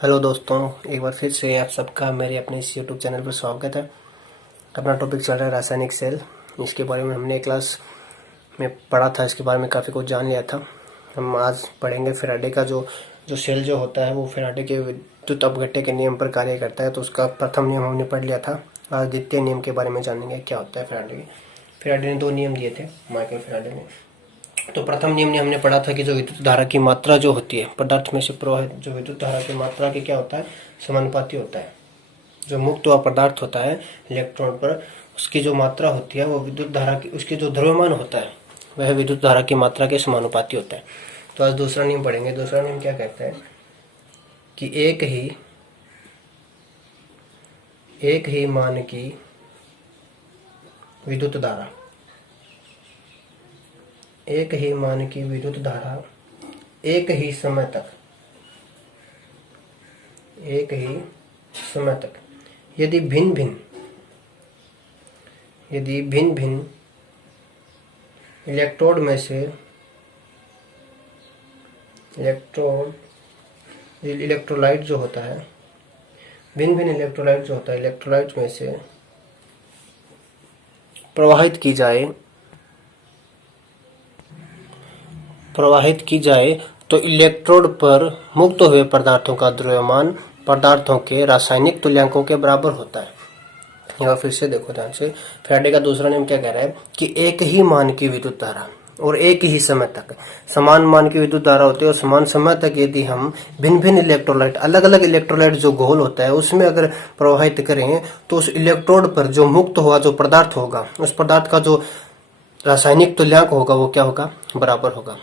Hello दोस्तों, एक बार फिर से आप सबका मेरे अपने इस यूट्यूब चैनल पर स्वागत है। अपना टॉपिक चल रहा है रासायनिक सेल। इसके बारे में हमने क्लास में पढ़ा था, इसके बारे में काफ़ी कुछ जान लिया था। हम आज पढ़ेंगे फैराडे का जो जो सेल जो होता है वो फैराडे के विद्युत अपघट्य के नियम पर कार्य करता है। तो उसका प्रथम नियम हमने पढ़ लिया था। आज द्वितीय नियम के बारे में जानेंगे क्या होता है फैराडे। फैराडे ने 2 नियम दिए थे, माइकल फैराडे ने। तो प्रथम नियम ने हमने पढ़ा था कि जो विद्युत धारा की मात्रा जो होती है पदार्थ में से प्रवाहित, जो विद्युत धारा की मात्रा के क्या होता है, समानुपाती होता है। जो मुक्त हुआ पदार्थ होता है इलेक्ट्रॉन पर, उसकी जो मात्रा होती है वो विद्युत धारा की, उसकी जो द्रव्यमान होता है वह विद्युत धारा की मात्रा के समानुपाती होता है। तो आज दूसरा नियम पढ़ेंगे। दूसरा नियम क्या कहता है कि एक ही मान की विद्युत धारा, एक ही मान की विद्युत धारा एक ही समय तक यदि भिन्न भिन्न इलेक्ट्रोलाइट जो होता है, भिन्न इलेक्ट्रोलाइट में से प्रवाहित की जाए तो इलेक्ट्रोड पर मुक्त हुए पदार्थों का द्रव्यमान पदार्थों के रासायनिक तुल्यांकों के बराबर होता है। यहाँ फिर से देखो ध्यान से, फैराडे का दूसरा नियम क्या कह रहा है कि एक ही मान की विद्युत धारा और एक ही समय तक, समान मान की विद्युत धारा होती है और समान समय तक यदि हम भिन्न भिन्न इलेक्ट्रोलाइट, अलग अलग इलेक्ट्रोलाइट जो घोल होता है उसमें अगर प्रवाहित करें तो उस इलेक्ट्रोड पर जो मुक्त हुआ जो पदार्थ होगा, उस पदार्थ का जो रासायनिक तुल्यांक होगा वो क्या होगा, बराबर होगा।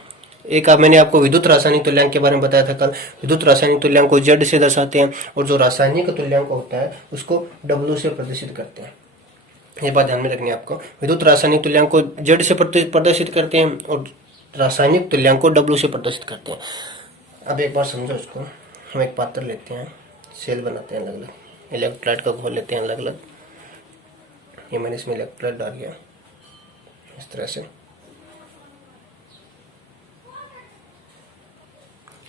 मैंने आपको विद्युत रासायनिक तुल्यांक के बारे में बताया था कल। विद्युत रासायनिक तुल्यांक को Z से दर्शाते हैं और जो रासायनिक तुल्यांक होता है उसको W से प्रदर्शित करते हैं। ये बात ध्यान में रखनी है आपको। विद्युत रासायनिक तुल्यांक को Z से प्रदर्शित करते हैं और रासायनिक तुल्यांक को W से प्रदर्शित करते हैं। अब एक बार समझो इसको। हम एक पात्र लेते हैं, सेल बनाते हैं, अलग अलग इलेक्ट्रोलाइट का घोल लेते हैं अलग अलग। ये मैंने इसमें इलेक्ट्रोलाइट डाल दिया इस तरह से।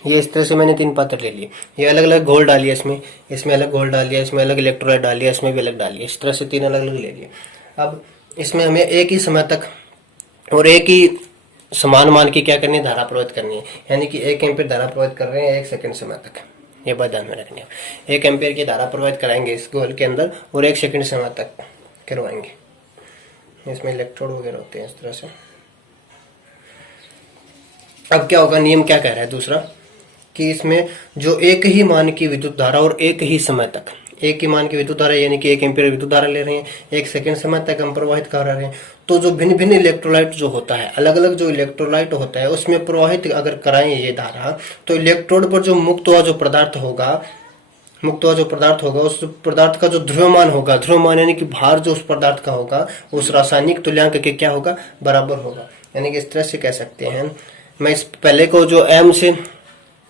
ये इस तरह से मैंने 3 पात्र ले लिए। ये अलग अलग घोल डालिए, इसमें अलग घोल डालिए, इसमें अलग इलेक्ट्रोलाइट डालिए, इसमें भी अलग डालिए। इस तरह से 3 अलग अलग ले लिए। अब इसमें हमें एक ही समय तक और एक ही समान मान की क्या करनी है, धारा प्रवाहित करनी है। यानी कि 1 एम्पीयर धारा प्रवाहित कर रहे हैं 1 सेकंड समय तक। ये बात ध्यान में रखनी है। 1 एम्पीयर की धारा प्रवाहित कराएंगे इस घोल के अंदर और 1 सेकंड समय तक करवाएंगे। इसमें इलेक्ट्रोड वगैरह होते हैं इस तरह से। अब क्या होगा, नियम क्या कह रहा है दूसरा, कि इसमें जो एक ही मान की विद्युत धारा और एक ही समय तक, एक ही मान की विद्युत धारा यानी कि 1 एम्पीयर विद्युत धारा ले रहे हैं, 1 सेकंड समय तक हम प्रवाहित कर रहे हैं। तो जो भिन्न भिन्न इलेक्ट्रोलाइट जो होता है, अलग अलग जो इलेक्ट्रोलाइट होता है उसमें प्रवाहित अगर कराएं ये धारा, तो इलेक्ट्रोड पर जो मुक्त हुआ जो पदार्थ होगा उस पदार्थ का जो ध्रुवमान यानी कि भार जो उस पदार्थ का होगा उस रासायनिक तुल्यांक के क्या होगा, बराबर होगा। यानी कि इस तरह से कह सकते हैं, मैं इस पहले को जो m से,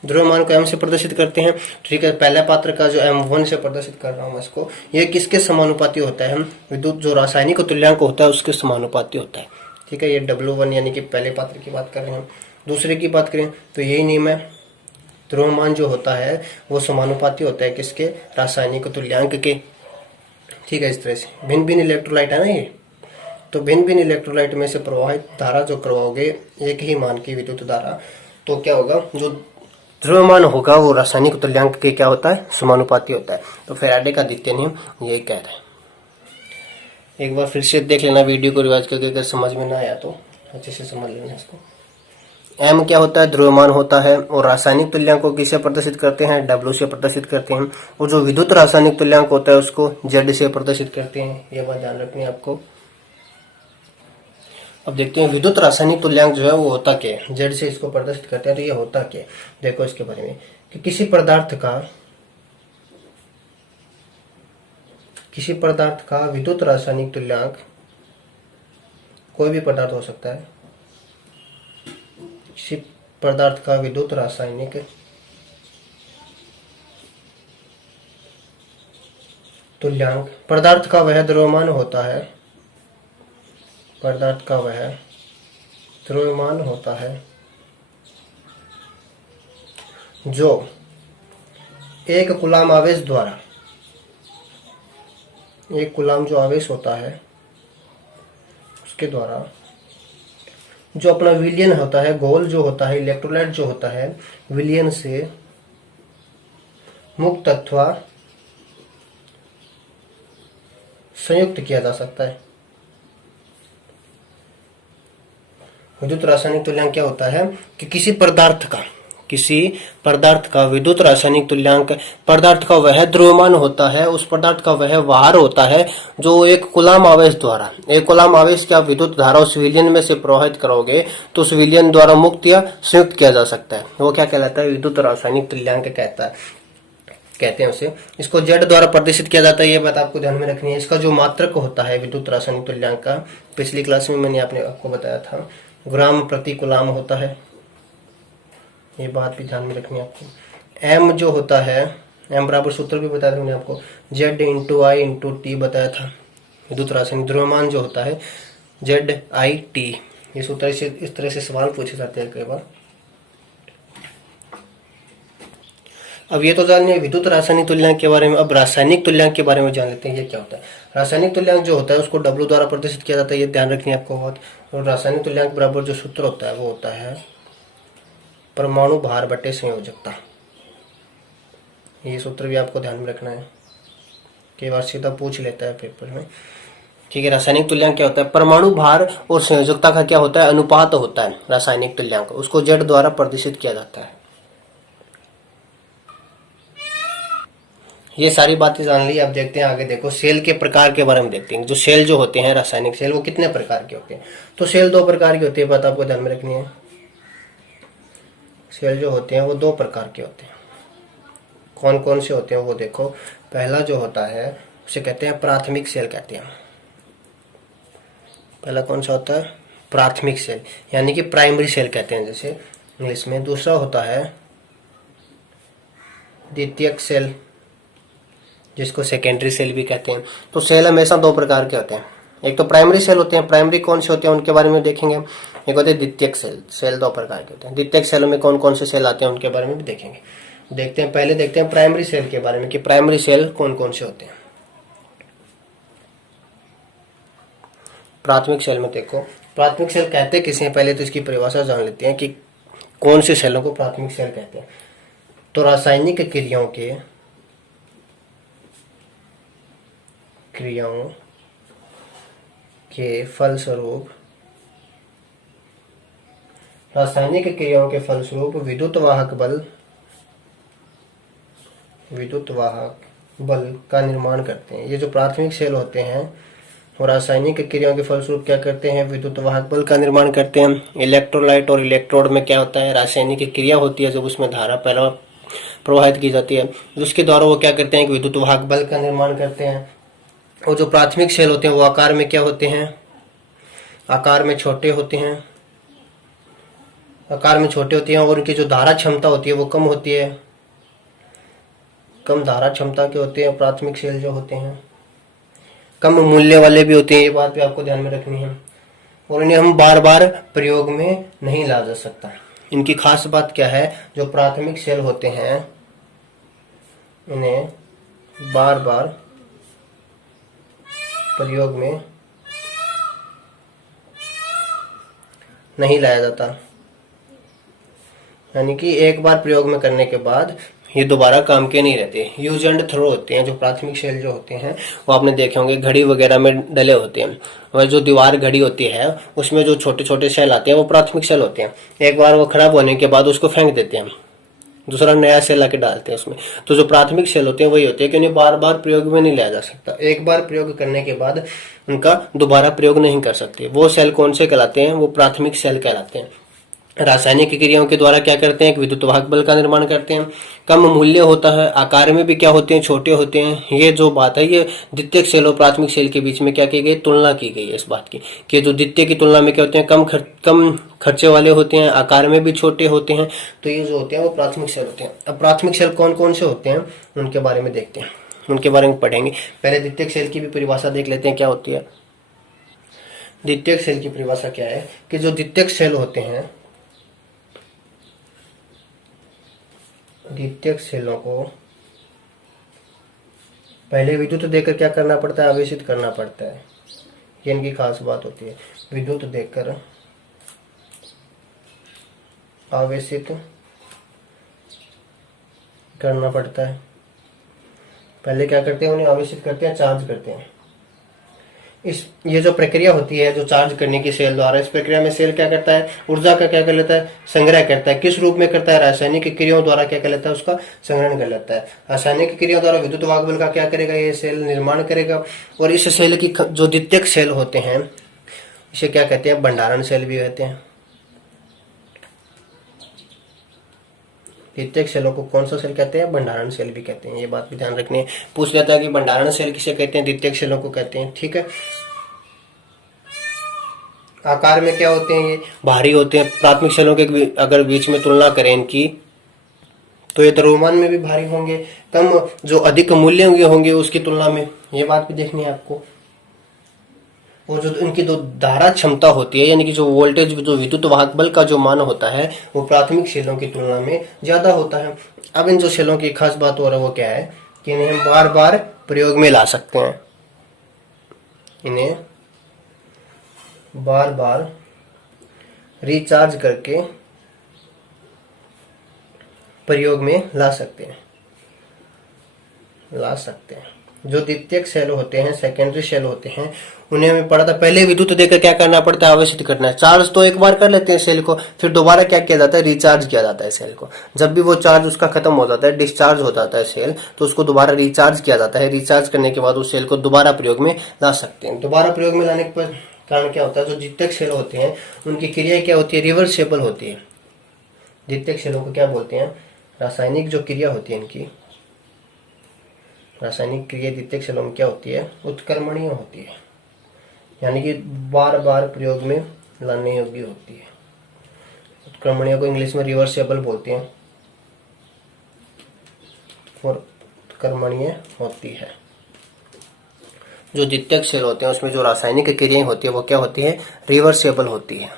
द्रव्यमान को m से प्रदर्शित करते हैं, ठीक है। पहला पात्र का जो m1 से प्रदर्शित कर रहा हूं इसको, ये किसके समानुपाती होता है, विद्युत जो रासायनिक तुल्यांक होता है उसके समानुपाती होता है, ठीक है। ये W1 यानी कि पहले पात्र की बात कर रहे हैं हम। दूसरे की बात करें तो यही नियम है, द्रव्यमान जो होता है वो समानुपाती होता है किसके, रासायनिक तुल्यांक के, ठीक है। इस तरह से भिन्न भिन्न इलेक्ट्रोलाइट है ना ये, तो भिन्न भिन्न इलेक्ट्रोलाइट में से प्रवाहित धारा जो करवाओगे एक ही मान की विद्युत धारा, तो क्या होगा, जो द्रव्यमान होगा वो रासायनिक तुल्यांक के क्या होता है, समानुपाती होता है। तो फैराडे का द्वितीय नियम ये कह रहा है। एक बार फिर से देख लेना वीडियो को रिवाइज करके, अगर समझ में ना आया तो अच्छे से समझ लेना इसको। M क्या होता है, द्रव्यमान होता है और रासायनिक तुल्यांक को किससे प्रदर्शित करते हैं, W से प्रदर्शित करते हैं। और जो विद्युत रासायनिक तुल्यांक होता है उसको Z से प्रदर्शित करते हैं। यह बात ध्यान रखनी है आपको। अब देखते हैं विद्युत रासायनिक तुल्यांक जो है वो होता क्या है, Z से इसको प्रदर्शित करते हैं। तो ये होता क्या है, देखो इसके बारे में, कि किसी पदार्थ का विद्युत रासायनिक तुल्यांक, कोई भी पदार्थ हो सकता है, किसी पदार्थ का विद्युत रासायनिक तुल्यांक, पदार्थ का वह द्रव्यमान होता है, पदार्थ का वह द्रव्यमान होता है जो एक कूलाम आवेश द्वारा, एक कूलाम जो आवेश होता है उसके द्वारा जो अपना विलयन होता है, घोल जो होता है, इलेक्ट्रोलाइट जो होता है, विलयन से मुक्त अथवा संयुक्त किया जा सकता है। विद्युत रासायनिक तुल्यांक क्या होता है कि किसी पदार्थ का विद्युत रासायनिक तुल्यांक, पदार्थ का वह द्रव्यमान होता है, उस पदार्थ का वह भार होता है जो एक कूलाम आवेश द्वारा, एक कूलाम आवेश की आप विद्युत धारा उस विलयन में से प्रवाहित करोगे तो उस विलयन द्वारा मुक्त या संयुक्त किया जा सकता है। वो क्या कहलाता है? विद्युत रासायनिक तुल्यांक कहते हैं उसे। इसको जेड द्वारा प्रदर्शित किया जाता है, ये बात आपको ध्यान में रखनी है। इसका जो मात्रक होता है विद्युत रासायनिक तुल्यांक का, पिछली क्लास में मैंने आपको बताया था, ग्राम प्रति कूलाम होता है। ये बात भी ध्यान में रखनी है आपको। एम जो होता है, एम बराबर सूत्र भी बताया था मैंने आपको, जेड इंटू आई इंटू टी बताया था। विद्युत रासायनिक द्रव्यमान जो होता है जेड आई टी, ये सूत्र से इस तरह से सवाल पूछे जाते हैं कई बार। अब ये तो जान लिया विद्युत रासायनिक तुल्यांक के बारे में। अब रासायनिक तुल्यांक के बारे में जान लेते हैं ये क्या होता है। रासायनिक तुल्यांक जो होता है उसको डब्ल्यू द्वारा प्रदर्शित किया जाता है, ये ध्यान रखनी है आपको बहुत। और रासायनिक तुल्यांक बराबर जो सूत्र होता है वो होता है परमाणु भार बटे संयोजकता। ये सूत्र भी आपको ध्यान में रखना है, कई बार सीधा पूछ लेता है पेपर में। ठीक है, रासायनिक तुल्यांक क्या होता है? परमाणु भार और संयोजकता का क्या होता है? अनुपात होता है रासायनिक तुल्यांक, उसको जेड द्वारा प्रदर्शित किया जाता है। ये सारी बातें जान ली। अब देखते हैं आगे, देखो सेल के प्रकार के बारे में देखते हैं। जो सेल जो होते हैं रासायनिक सेल, वो कितने प्रकार के होते हैं? तो सेल दो प्रकार की होती है, बात आपको ध्यान में रखनी है। सेल जो होते हैं वो दो प्रकार के होते हैं। कौन कौन से होते हैं वो देखो। पहला जो होता है उसे कहते हैं प्राथमिक सेल कहते हैं। पहला कौन सा होता है? प्राथमिक सेल, यानी कि प्राइमरी सेल कहते हैं जैसे इंग्लिश में। दूसरा होता है द्वितीयक सेल, जिसको सेकेंडरी सेल भी कहते हैं। तो सेल हमेशा दो प्रकार के होते हैं। एक तो प्राइमरी सेल होते हैं, प्राइमरी कौन से होते हैं उनके बारे में देखेंगे। एक होते हैं द्वितीयक सेल, सेल दो प्रकार के होते हैं। द्वितीयक सेलों में कौन कौन से सेल आते हैं उनके बारे में भी देखेंगे। देखते हैं, पहले देखते हैं प्राइमरी सेल के बारे में कि प्राइमरी सेल कौन कौन से होते हैं। प्राथमिक सेल में देखो, प्राथमिक सेल कहते किसे हैं, पहले तो इसकी परिभाषा जान लेते हैं कि कौन से सेलों को प्राथमिक सेल कहते हैं। तो रासायनिक क्रियाओं के फलस्वरूप, रासायनिक क्रियाओं के फलस्वरूप विद्युत वाहक बल का निर्माण करते हैं। ये जो प्राथमिक सेल होते हैं वो रासायनिक क्रियाओं के फलस्वरूप क्या करते हैं? विद्युत वाहक बल का निर्माण करते हैं। इलेक्ट्रोलाइट और इलेक्ट्रोड में क्या होता है? रासायनिक क्रिया होती है, जब उसमें धारा प्रवाहित की जाती है, जिसके द्वारा वो क्या करते हैं? कि विद्युत वाहक बल का निर्माण करते हैं। और जो प्राथमिक सेल होते हैं वो आकार में क्या होते हैं? आकार में छोटे होते हैं, और उनकी जो धारा क्षमता होती है वो कम होती है। कम धारा क्षमता के होते हैं प्राथमिक सेल जो होते हैं, कम मूल्य वाले भी होते हैं, ये बात भी आपको ध्यान में रखनी है। और इन्हें हम बार बार प्रयोग में नहीं ला जा सकता। इनकी खास बात क्या है? जो प्राथमिक सेल होते हैं इन्हें बार बार प्रयोग में नहीं लाया जाता, यानी कि एक बार प्रयोग में करने के बाद ये दोबारा काम के नहीं रहते। यूज एंड थ्रो होते हैं जो प्राथमिक सेल जो होते हैं, वो आपने देखे होंगे घड़ी वगैरह में डले होते हैं। और जो दीवार घड़ी होती है उसमें जो छोटे छोटे सेल आते हैं वो प्राथमिक सेल होते हैं। एक बार वो खराब होने के बाद उसको फेंक देते हैं, दूसरा नया सेल आके डालते हैं उसमें। तो जो प्राथमिक सेल होते हैं वही होते हैं कि उन्हें बार बार प्रयोग में नहीं लाया जा सकता। एक बार प्रयोग करने के बाद उनका दोबारा प्रयोग नहीं कर सकते। वो सेल कौन से कहलाते हैं? वो प्राथमिक सेल कहलाते हैं। रासायनिक क्रियाओं के द्वारा क्या करते हैं? विद्युत वाहक बल का निर्माण करते हैं। कम मूल्य होता है, आकार में भी क्या होते हैं? छोटे होते हैं। ये जो बात है ये द्वितीयक सेल और प्राथमिक सेल के बीच में क्या की गई? तुलना की गई है इस बात की कि जो द्वितीय की तुलना में क्या होते हैं? कम खर्चे वाले होते हैं, आकार में भी छोटे होते हैं। तो ये जो होते हैं वो प्राथमिक सेल होते हैं। अब प्राथमिक सेल कौन कौन से होते हैं उनके बारे में देखते हैं, उनके बारे में पढ़ेंगे। पहले द्वितीयक सेल की भी परिभाषा देख लेते हैं क्या होती है। द्वितीयक सेल की परिभाषा क्या है कि जो द्वितीयक सेल होते हैं, द्वितीयक सेलों को पहले विद्युत देकर क्या करना पड़ता है, आवेशित करना पड़ता है। ये इनकी खास बात होती है, विद्युत देकर आवेशित करना पड़ता है। पहले क्या करते हैं, उन्हें आवेशित करते हैं, चार्ज करते हैं। ये जो प्रक्रिया होती है जो चार्ज करने की सेल द्वारा, इस प्रक्रिया में सेल क्या करता है, ऊर्जा का क्या कर लेता है, संग्रह करता है। किस रूप में करता है, रासायनिक क्रियाओं द्वारा क्या कर लेता है, उसका संग्रहण कर लेता है। रासायनिक क्रियाओं द्वारा विद्युत वाहक बल का क्या करेगा, ये सेल निर्माण करेगा। और इस सेल की जो द्वितीयक सेल होते हैं इसे क्या कहते हैं, भंडारण सेल भी कहते हैं। द्वितीयक सेलों को कौन सा सेल कहते हैं, भंडारण सेल भी कहते हैं। ये बात भी ध्यान रखनी है, पूछ लेता है कि भंडारण सेल किसे कहते हैं, द्वितीयक सेलों को कहते हैं। ठीक है, आकार में क्या होते हैं, ये भारी होते हैं। प्राथमिक सेलों के अगर बीच में तुलना करें इनकी, तो ये द्रव्यमान में भी भारी होंगे, कम जो अधिक मूल्य होंगे उसकी तुलना में। ये बात भी देखनी है आपको। और जो इनकी जो धारा क्षमता होती है, यानी कि जो वोल्टेज, जो विद्युत वाहक बल का जो मान होता है वो प्राथमिक सेलों की तुलना में ज्यादा होता है। अब इन जो सेलों की खास बात हो रहा है वो क्या है कि इन्हें हम बार बार प्रयोग में ला सकते हैं। इन्हें बार बार रिचार्ज करके प्रयोग में ला सकते हैं। जो द्वितीयक सेल होते हैं, सेकेंडरी सेल होते हैं, उन्हें हमें पढ़ा था पहले विद्युत देकर क्या करना पड़ता है, आवेशित करना है। चार्ज तो एक बार कर लेते हैं सेल को, फिर दोबारा क्या किया जाता है, रिचार्ज किया जाता है सेल को। जब भी वो चार्ज उसका खत्म हो जाता है, डिस्चार्ज हो जाता है सेल, तो उसको दोबारा रिचार्ज किया जाता है। रिचार्ज करने के बाद उस सेल को दोबारा प्रयोग में ला सकते हैं। दोबारा प्रयोग में लाने के कारण क्या होता है, जो द्वितीयक सेल होते हैं उनकी क्रिया क्या होती है, रिवर्सेबल होती है। द्वितीयक सेलों को क्या बोलते हैं, रासायनिक जो क्रिया होती है इनकी, रासायनिक क्रिया द्वितीयक सेलों में क्या होती है, उत्क्रमणीय होती है, यानी कि बार बार प्रयोग में लाने योग्य होती है। उत्क्रमणीय को इंग्लिश में रिवर्सेबल बोलते हैं और उत्क्रमणीय होती है। जो द्वितीयक सेल होते हैं उसमें जो रासायनिक क्रियाएं होती है वो क्या होती है, रिवर्सेबल होती है।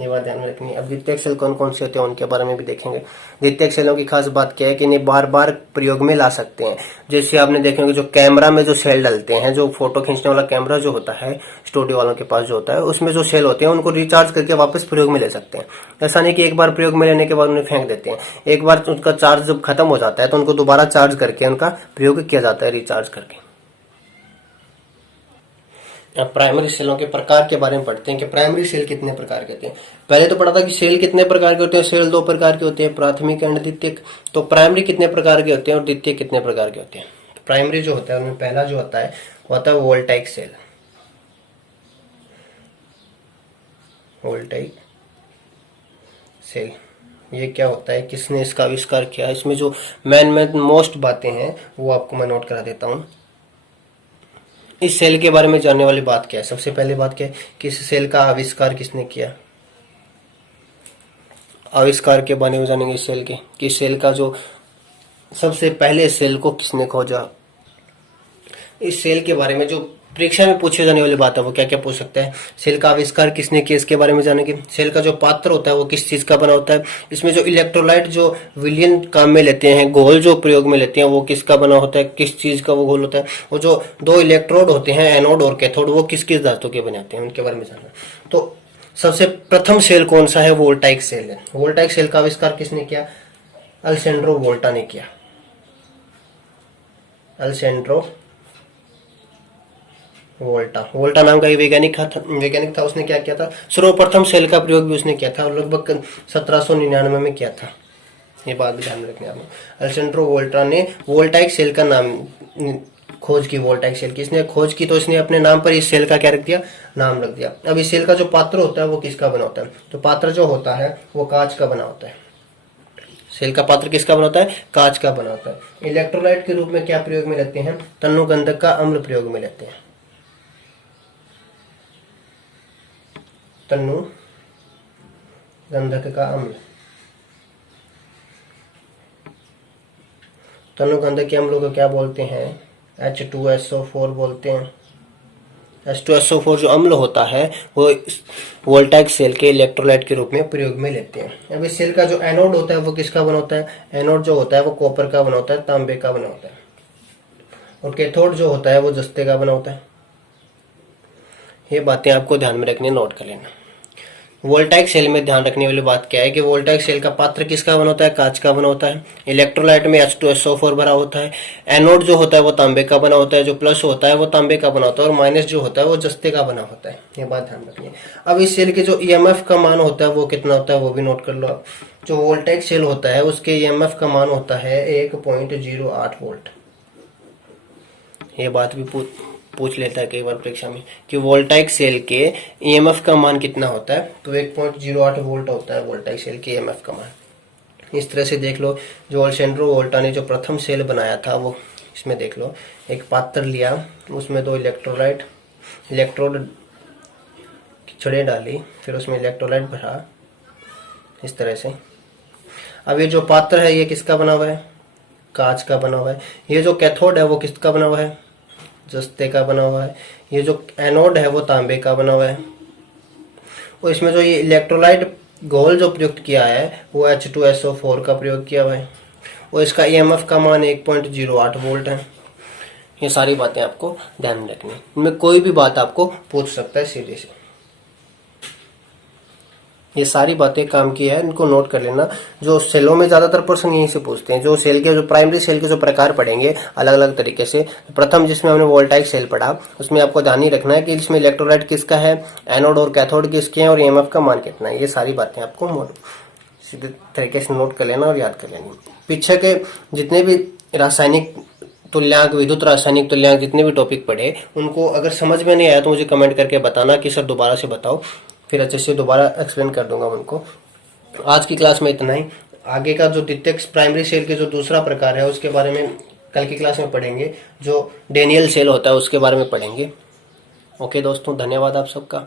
ये बात ध्यान में रखनी है। अब द्वितीयक सेल कौन कौन से होते हैं उनके बारे में भी देखेंगे। द्वितीयक सेलों की खास बात क्या है कि इन्हें बार बार प्रयोग में ला सकते हैं। जैसे आपने देखेंगे जो कैमरा में जो सेल डलते हैं, जो फोटो खींचने वाला कैमरा जो होता है स्टूडियो वालों के पास जो होता है, उसमें जो सेल होते हैं उनको रिचार्ज करके वापस प्रयोग में ले सकते हैं। ऐसा नहीं कि एक बार प्रयोग में लेने के बाद उन्हें फेंक देते हैं। एक बार उनका चार्ज जब खत्म हो जाता है तो उनको दोबारा चार्ज करके उनका प्रयोग किया जाता है, रिचार्ज करके। अब प्राइमरी सेलों के प्रकार के बारे में पढ़ते हैं कि प्राइमरी सेल कितने प्रकार के होते हैं। पहले तो पढ़ा था कि सेल कितने प्रकार के होते हैं, सेल दो प्रकार के होते हैं, प्राथमिक एंड द्वितीयक। तो प्राइमरी कितने प्रकार के होते हैं और द्वितीयक कितने प्रकार के होते हैं। प्राइमरी जो होता है उनमें पहला जो होता है वोल्टाइक सेल। वोल्टाइक सेल ये क्या होता है, किसने इसका आविष्कार किया, इसमें जो मेन मोस्ट बातें हैं वो आपको मैं नोट करा देता हूँ। इस सेल के बारे में जानने वाली बात क्या है, सबसे पहली बात क्या है कि इस सेल का आविष्कार किसने किया। आविष्कार के बारे में जानेंगे इस सेल के, कि सेल का जो सबसे पहले सेल को किसने खोजा। इस सेल के बारे में जो परीक्षा में पूछे जाने वाली बात है वो क्या क्या पूछ सकता है, सेल का आविष्कार किसने किया इसके बारे में जानेंगे। सेल का जो पात्र होता है वो किस चीज का बना होता है। इसमें जो इलेक्ट्रोलाइट जो विलयन काम में लेते हैं, घोल जो प्रयोग में लेते हैं, वो किसका बना होता है, किस चीज का वो घोल होता है। वो जो दो इलेक्ट्रोड होते हैं, एनोड और कैथोड, वो किस किस धातु के बने होते हैं, उनके बारे में जानना। तो सबसे प्रथम सेल कौन सा है, वोल्टाइक सेल है। वोल्टाइक सेल का आविष्कार किसने किया, अलेसेंड्रो वोल्टा ने किया। अलेसेंड्रो वोल्टा नाम का एक वैज्ञानिक था। उसने क्या किया था, सर्वप्रथम सेल का प्रयोग भी उसने किया था और लगभग 1799 में किया था। ये बात भी ध्यान में रखनी है आपको। अलेसेंड्रो वोल्टा ने वोल्टाइक सेल का नाम खोज की। वोल्टाइक सेल की इसने खोज की तो इसने अपने नाम पर इस सेल का क्या रख दिया, नाम रख दिया। अब इस सेल का जो पात्र होता है वो किसका बना होता है, तो पात्र जो होता है वो कांच का बना होता है। सेल का पात्र किसका बना होता है, कांच का बना होता है। इलेक्ट्रोलाइट के रूप में क्या प्रयोग में लेते हैं, तन्नु गंधक का अम्ल प्रयोग में लेते हैं। तन्नु गंधक का अम्ल, तन्नु गंधक के अम्लों को क्या बोलते हैं, H2SO4 बोलते हैं। H2SO4 जो अम्ल होता है वो वोल्टाइक सेल के इलेक्ट्रोलाइट के रूप में प्रयोग में लेते हैं। अब इस सेल का जो एनोड होता है वो किसका बना होता है, एनोड जो होता है वो कॉपर का बना होता है, तांबे का बना होता है। और कैथोड जो होता है वो जस्ते का बना होता है। ये बातें आपको ध्यान में रखनी, नोट कर लेना। वोल्टाइक सेल में ध्यान रखने वाली बात क्या है कि वोल्टाइक सेल का पात्र किसका बना होता है, कांच का बना होता है। इलेक्ट्रोलाइट में H2SO4 भरा होता है। एनोड जो होता है वो तांबे का बना होता है, जो प्लस होता है वो तांबे का बना होता है, और माइनस जो होता है वो जस्ते का बना होता है। ये बात ध्यान रखनी है। अब इस सेल के जो EMF का मान होता है वो कितना होता है वो भी नोट कर लो आप। जो वोल्टाइक सेल होता है उसके EMF का मान होता है 1.08 वोल्ट। ये बात भी पूछ लेता है कई बार परीक्षा में कि वोल्टाइक सेल के EMF का मान कितना होता है, तो 1.08 वोल्ट होता है वोल्टाइक सेल के EMF का मान। इस तरह से देख लो, जो अलेसेंड्रो वोल्टा ने जो प्रथम सेल बनाया था वो इसमें देख लो, एक पात्र लिया, उसमें 2 इलेक्ट्रोड की छड़ें डाली, फिर उसमें इलेक्ट्रोलाइट भरा इस तरह से। अब ये जो पात्र है ये किसका बना हुआ है, कांच का बना हुआ है। ये जो कैथोड है वो किसका बना हुआ है, जस्ते का बना हुआ है। ये जो एनोड है वो तांबे का बना हुआ है। और इसमें जो ये इलेक्ट्रोलाइट घोल जो प्रयुक्त किया है वो H2SO4 का प्रयोग किया हुआ है, और इसका EMF का मान 1.08 वोल्ट है। ये सारी बातें आपको ध्यान में रखनी है, इनमें कोई भी बात आपको पूछ सकता है सीधे से। ये सारी बातें काम की है, इनको नोट कर लेना। जो सेलों में ज्यादातर प्रश्न यहीं से पूछते हैं। जो सेल के जो प्राइमरी सेल के जो प्रकार पढ़ेंगे अलग अलग तरीके से। प्रथम जिसमें हमने वोल्टाइक सेल पढ़ा, उसमें आपको ध्यान ही रखना है कि इसमें इलेक्ट्रोलाइट किसका है, एनोड और कैथोड किसके हैं, और EMF का मान कितना है। ये सारी बातें आपको सीधे तरीके से नोट कर लेना और याद कर लेनी। पीछे के जितने भी रासायनिक तुल्यांक, विद्युत रासायनिक तुल्यांक, जितने भी टॉपिक पढ़े, उनको अगर समझ में नहीं आया तो मुझे कमेंट करके बताना कि सर दोबारा से बताओ, फिर अच्छे से दोबारा एक्सप्लेन कर दूंगा उनको। आज की क्लास में इतना ही। आगे का जो द्वितीयक प्राइमरी सेल के जो दूसरा प्रकार है उसके बारे में कल की क्लास में पढ़ेंगे। जो डेनियल सेल होता है उसके बारे में पढ़ेंगे। ओके दोस्तों, धन्यवाद आप सबका।